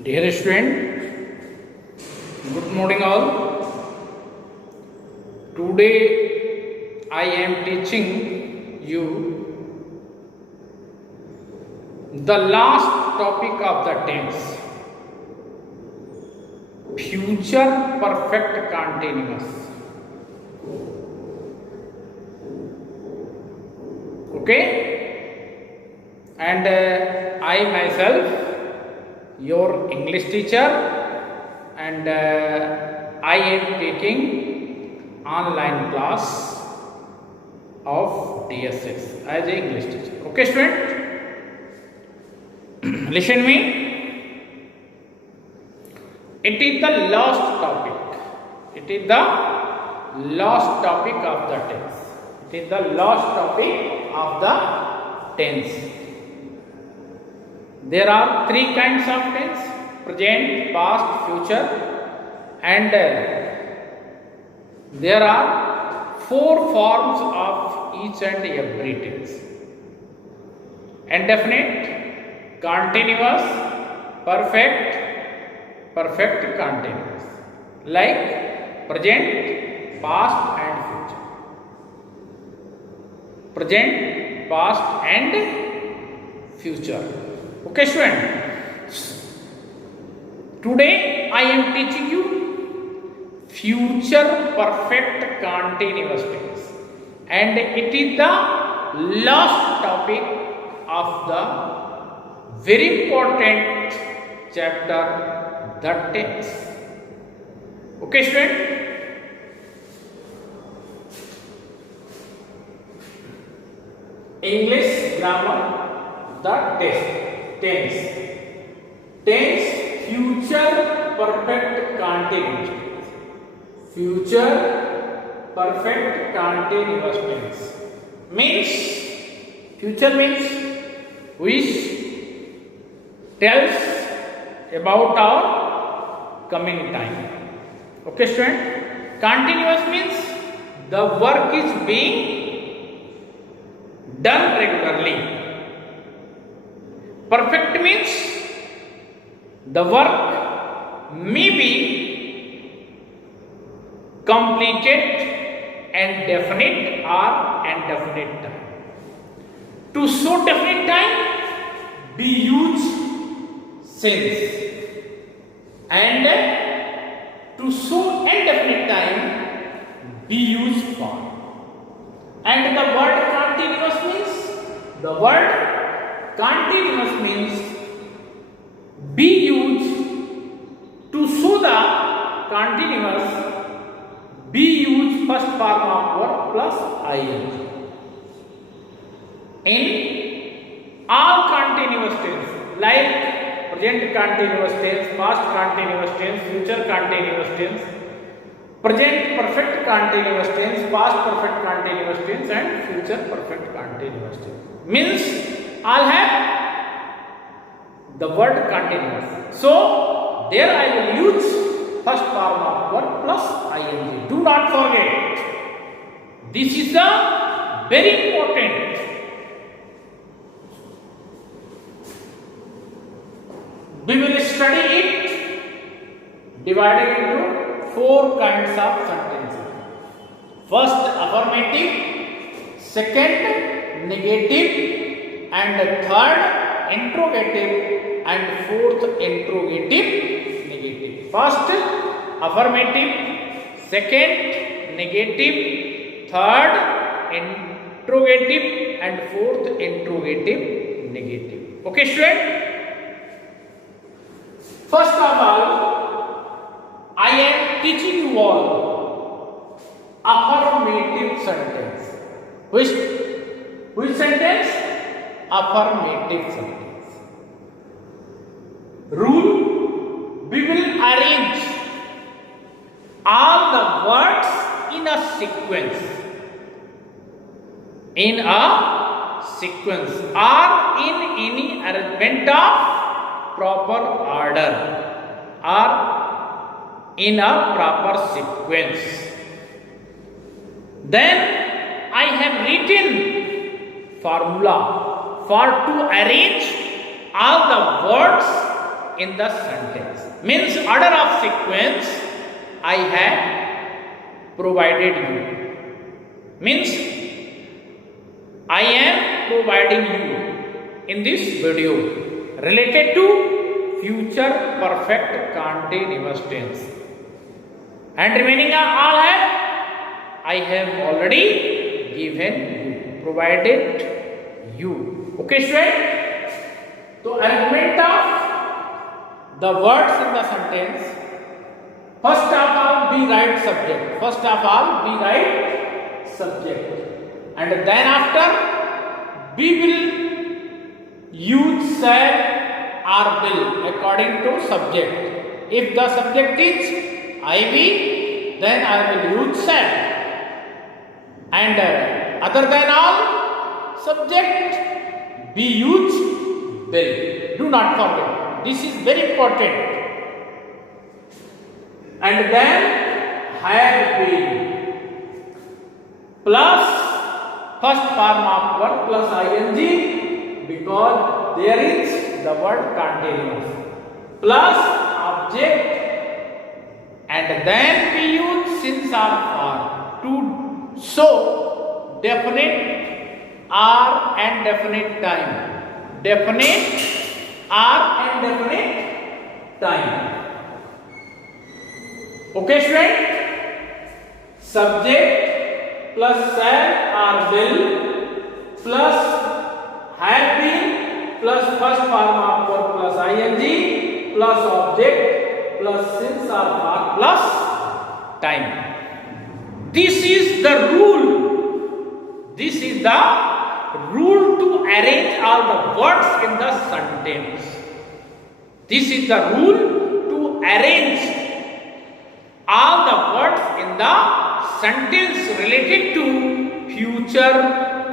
Dear student, good morning all. Today I am teaching you the last topic of the tense, future perfect continuous. Okay? And I myself, your English teacher, and I am taking online class of DSS as a English teacher. Okay, student? Listen me. It is the last topic. It is the last topic of the tense. It is the last topic of the tense. There are three kinds of tense: present, past, future, and there are four forms of each and every tense: indefinite, continuous, perfect, perfect continuous, like present, past, and future. Present, past, and future. Okay, student. Today I am teaching you future perfect continuous tense, and it is the last topic of the very important chapter, the tense. Okay, student. English grammar, the test. Tense. Tense, future perfect continuous tense. Future perfect continuous tense. Means, future means which tells about our coming time. Okay, student? Continuous means the work is being done regularly. Perfect means the work may be completed and definite or indefinite time. To show definite time, be used since, and to show indefinite time, be used for. And the word continuous be used to show the continuous, be used first form of verb plus ing. In all continuous tense, like present continuous tense, past continuous tense, future continuous tense, present perfect continuous tense, past perfect continuous tense, and future perfect continuous tense. Means all have the word continuous. So there I will use first form of verb plus ing. Do not forget. This is the very important. We will study it divided into four kinds of sentences. First, affirmative, second, negative, and third, interrogative, and fourth, interrogative, negative. First, affirmative, second, negative, third, interrogative, and fourth, interrogative, negative. Okay, student? First of all, I am teaching you all affirmative sentence. Which sentence? Affirmative sentence. Rule: we will arrange all the words in a sequence. In a sequence or in any arrangement of proper order or in a proper sequence. Then I have written formula for to arrange all the words in the sentence. Means order of sequence I have provided you. Means I am providing you in this video related to future perfect continuous tense. And remaining all I have already given you, provided you. Okay, student? So, arrangement of the words in the sentence. First of all, be right subject. First of all, be right subject. And then after, we will use shall or will according to subject. If the subject is I be, then I will use shall. And other than all subject, we use will. Do not forget. This is very important. And then have been plus first form of verb plus ing, because there is the word continuous, plus object, and then we use since or for to show definite or and definite time. Definite or and definite time. Okay, student? Subject plus shall or will plus have been plus first form of verb plus ing plus object plus since or for plus time. This is the rule. This is the rule to arrange all the words in the sentence. This is the rule to arrange all the words in the sentence related to future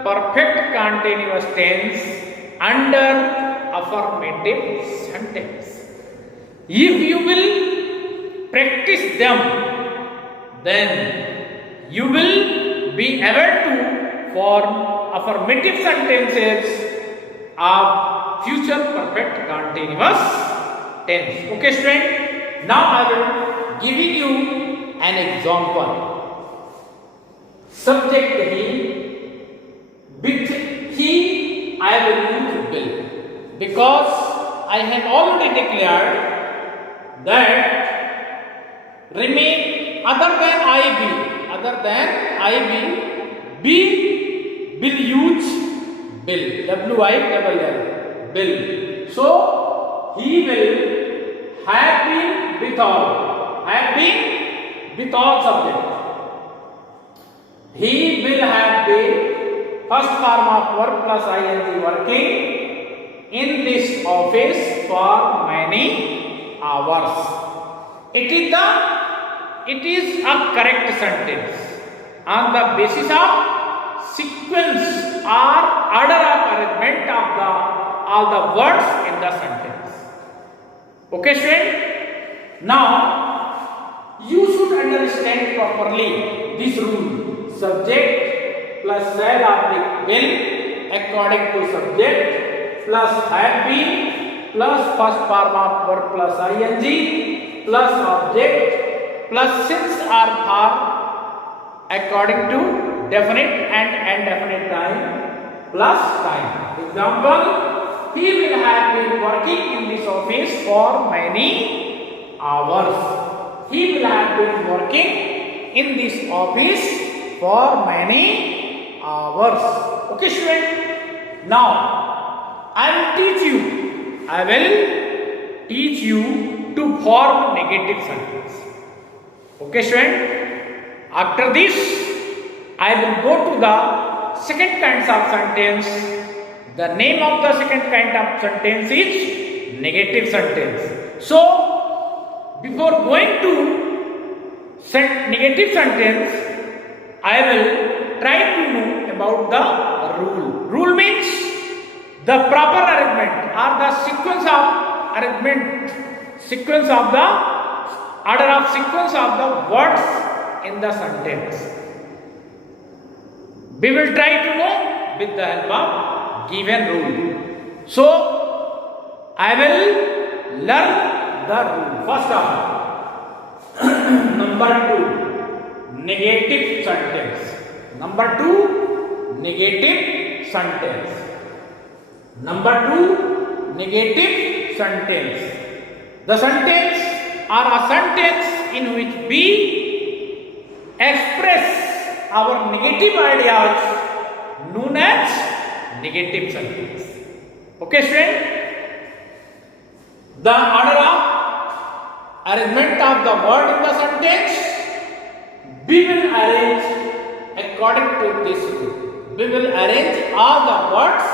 perfect continuous tense under affirmative sentence. If you will practice them, then you will be able to form affirmative sentences of future perfect continuous tense. Okay, student? Now I will giving you an example. Subject he, with he I will use will, because I have already declared that remain other than I be will use will, W-I-L-L, will. So he will have been with all subject. He will have been first form of verb plus ing working in this office for many hours. It is a correct sentence on the basis of sequence or order of arrangement of all the words in the sentence. Okay, student? Now you should understand properly this rule. Subject plus shall or will according to subject plus have been plus first form of verb plus ing plus object plus since or for according to definite and indefinite time plus time. Example, he will have been working in this office for many hours. He will have been working in this office for many hours. Okay, student? Now I will teach you to form negative sentence. Okay, student? After this, I will go to the second kind of sentence. The name of the second kind of sentence is negative sentence. So, before going to negative sentence, I will try to know about the rule. Rule means the proper arrangement or the sequence of arrangement, sequence of the order of sequence of the words in the sentence. We will try to know with the help of given rule. So, I will learn the rule. First of all, number 2, negative sentence. Number 2, negative sentence. Number 2, negative sentence. The sentence or a sentence in which we express our negative ideas known as negative sentence. Okay, student? The order of arrangement of the word in the sentence, we will arrange according to this rule. We will arrange all the words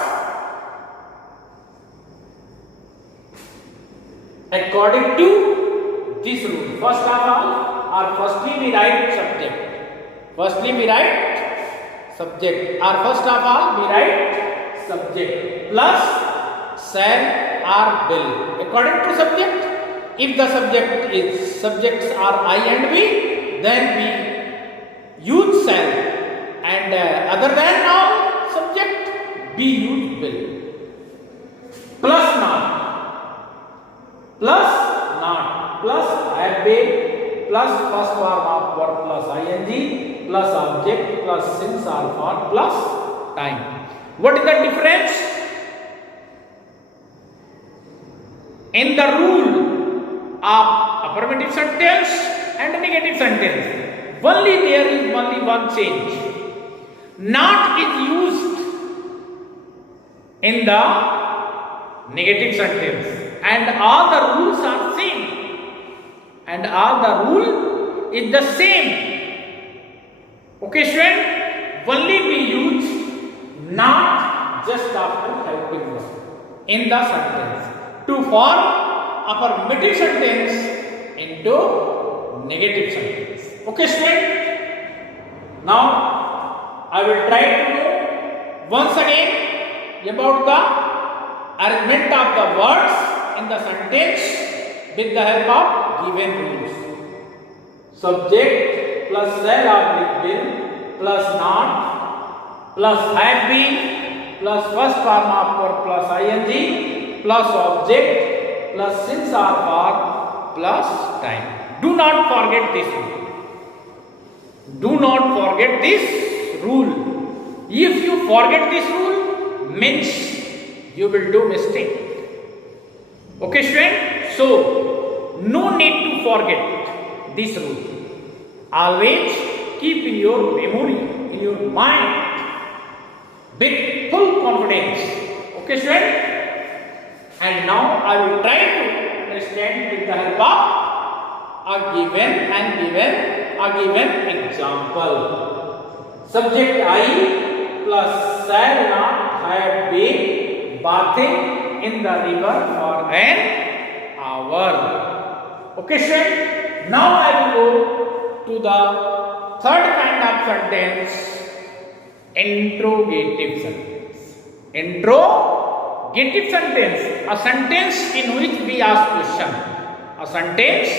according to this rule. First of all, or firstly we write subject. Firstly we write subject, or first of all we write subject plus shall or will. According to subject, if the subjects are I and we, then we use shall, and other than all subject we use will. Plus not, plus not, plus have been, plus first form of verb plus ing, plus object, plus since or for, plus time. What is the difference in the rule of affirmative sentence and negative sentence? Only there is only one change. Not is used in the negative sentence, and all the rules are same, and all the rule is the same. Okay, student? Only we use not just after helping verb in the sentence to form affirmative sentence into negative sentence. Okay, student? Now I will try to do once again about the arrangement of the words in the sentence with the help of given rules. Subject plus shall or will plus not plus have been plus first form of verb plus ing plus object plus since or for plus time. Do not forget this rule. Do not forget this rule. If you forget this rule, means you will do mistake. Okay, student? So, no need to forget this rule. Always keep in your memory, in your mind, with full confidence. Okay, student? And now I will try to understand with the help of a given example. Subject I plus shall not have been bathing in the river for an hour. Okay, sir. Now I will go to the third kind of sentence, interrogative sentence. Interrogative sentence, a sentence in which we ask question. A sentence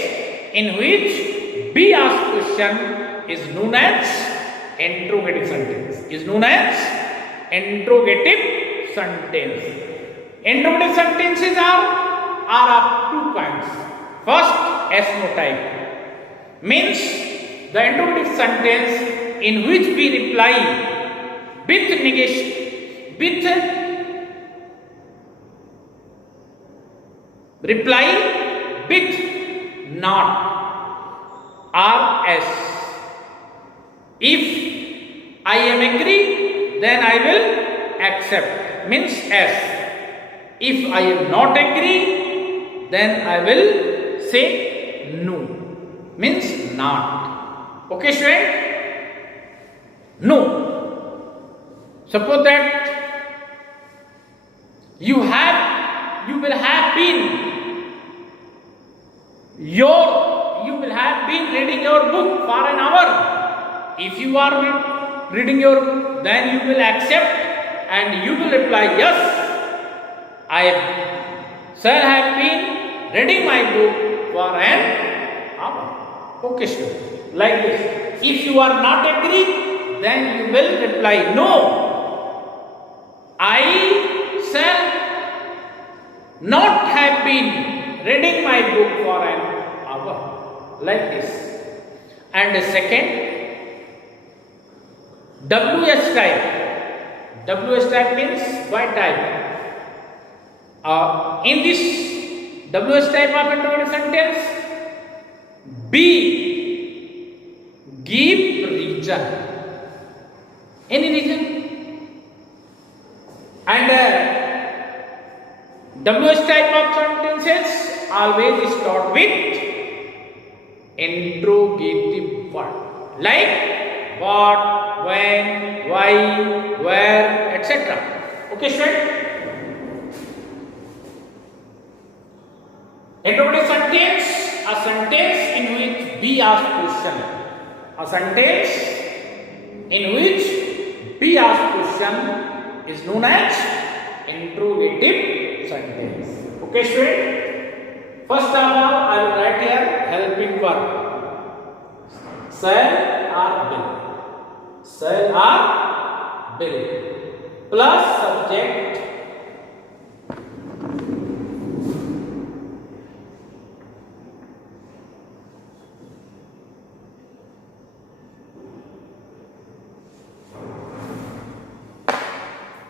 in which we ask question is known as interrogative sentence. Is known as interrogative sentence. Interrogative sentences are of two kinds. First, S-no type means the interrogative sentence in which we reply with negation, with reply with not or S. If I am agree, then I will accept, means S. If I am not agree, then I will say no, means not. Okay, student? No. Suppose that you will have been reading your book for an hour. If you are reading your book, then you will accept and you will reply, yes, I shall have been reading my book for an hour. Okay, student. Like this. If you are not agree, then you will reply, no, I shall not have been reading my book for an hour, like this. And the second, WS type. WS type means by type. In this WS type of interrogative sentence, B, give reason. Any reason? And WS type of sentences always start with interrogative word, like what, when, why, where, etc. Okay, student? Interrogative sentence, a sentence in which B asks question. A sentence in which B asks question is known as interrogative sentence. Okay, student? First of all, I will write here helping verb. Shall or will. Shall or will. Plus subject.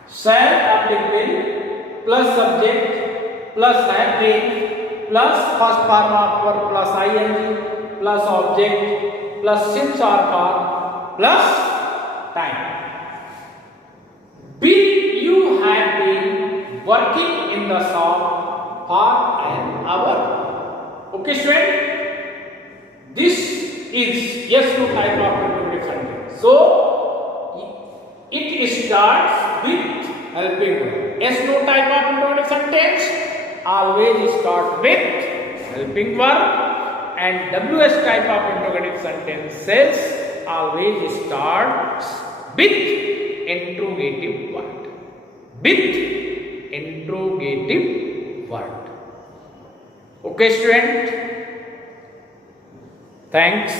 Shall oblique will plus subject plus have been plus first form of verb plus ing plus object plus since or for plus time. Will you have been working in the shop for an hour? Okay, student? This is yes no type of interrogative sentence. So it starts with helping verb. Yes no type of interrogative sentence always start with helping verb, and WS type of interrogative sentences always starts with interrogative word. With interrogative word. Okay, student? Thanks.